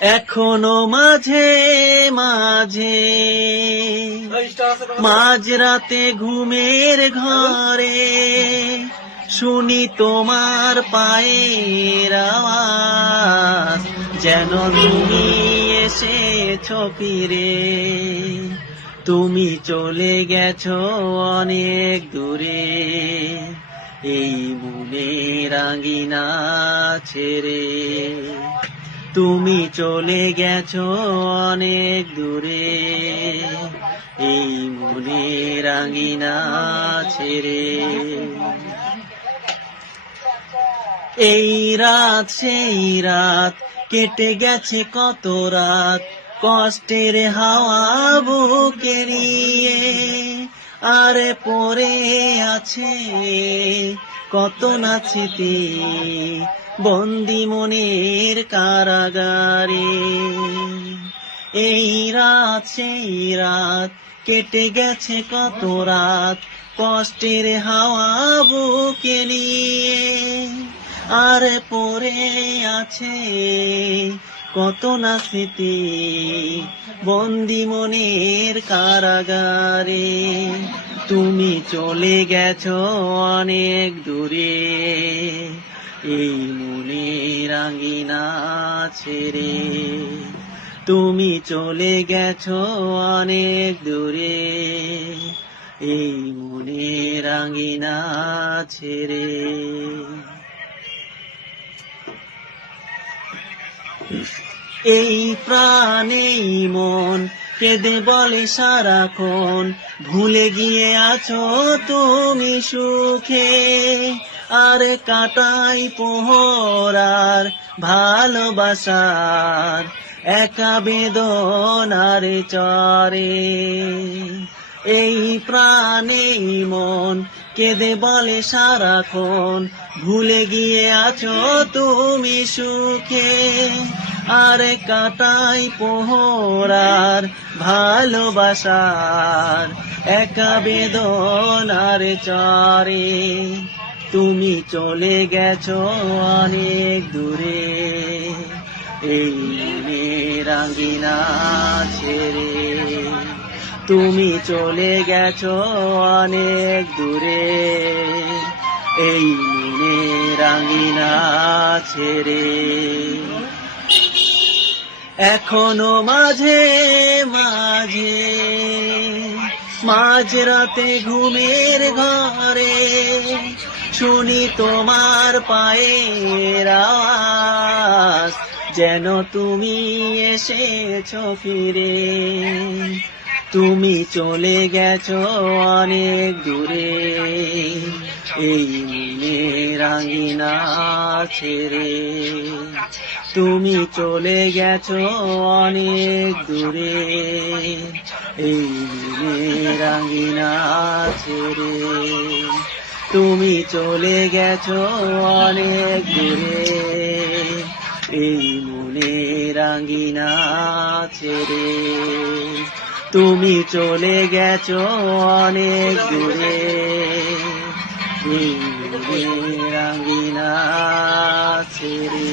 এখনো মাঝে মাঝে মাঝরাতে ঘুমের ঘরে শুনি তোমার পায়ের আওয়াজ, যেন তুমি এসেছো ফিরে। তুমি চলে গেছো অনেক দূরে, এই মনের আঙিনা ছেড়ে। তুমি চলে গেছো অনেক দূরে, এই মনের আঙিনা ছেড়ে। এই রাত সেই রাত কেটে গেছে কত রাত, কষ্টের হাওয়া বুকে নিয়ে। আর পড়ে আছে কত না স্মৃতি, বন্দি মনের কারাগারে। এই রাত সেই রাত কেটে গেছে কত রাত, কষ্টের হাওয়া বুকে নিয়ে। আর পড়ে আছে কত না স্মৃতি, বন্দি মনের কারাগারে। তুমি চলে গেছো অনেক দূরে, এই মনের আঙিনা ছেড়ে। তুমি চলে গেছো অনেক দূরে, এই মনের আঙিনা ছেড়ে। এই প্রাণ এই মন কেঁদে বলে সারাক্ষণ, ভুলে গিয়ে আছো তুমি সুখে। আর কাটাই পোহরার ভালোবাসার একা বেদনার চরে। এই প্রাণ এই মন কেঁদে বলে সারাক্ষণ, ভুলে গিয়ে আছো তুমি সুখে। আর কাটাই পোহরার ভালোবাসার একা বেদনার চরে। তুমি চলে গেছো অনেক দূরে, এই মনের আঙিনা ছেড়ে। তুমি চলে গেছো অনেক দূরে, এই মনের আঙিনা ছেড়ে। এখনো মাঝে মাঝে মাঝরাতে ঘুমের ঘরে শুনি তোমার পায়ের আওয়াজ, যেন তুমি এসেছো ফিরে। তুমি চলে গেছো অনেক দূরে, এই মনের আঙিনা ছেড়ে। তুমি চলে গেছো অনেক দূরে, এই মনের আঙিনা ছেড়ে। তুমি চলে গেছো অনেক দূরে, এই মনের আঙিনা ছেড়ে। তুমি চলে গেছো অনেক দূরে, এই মনের আঙিনা ছেড়ে।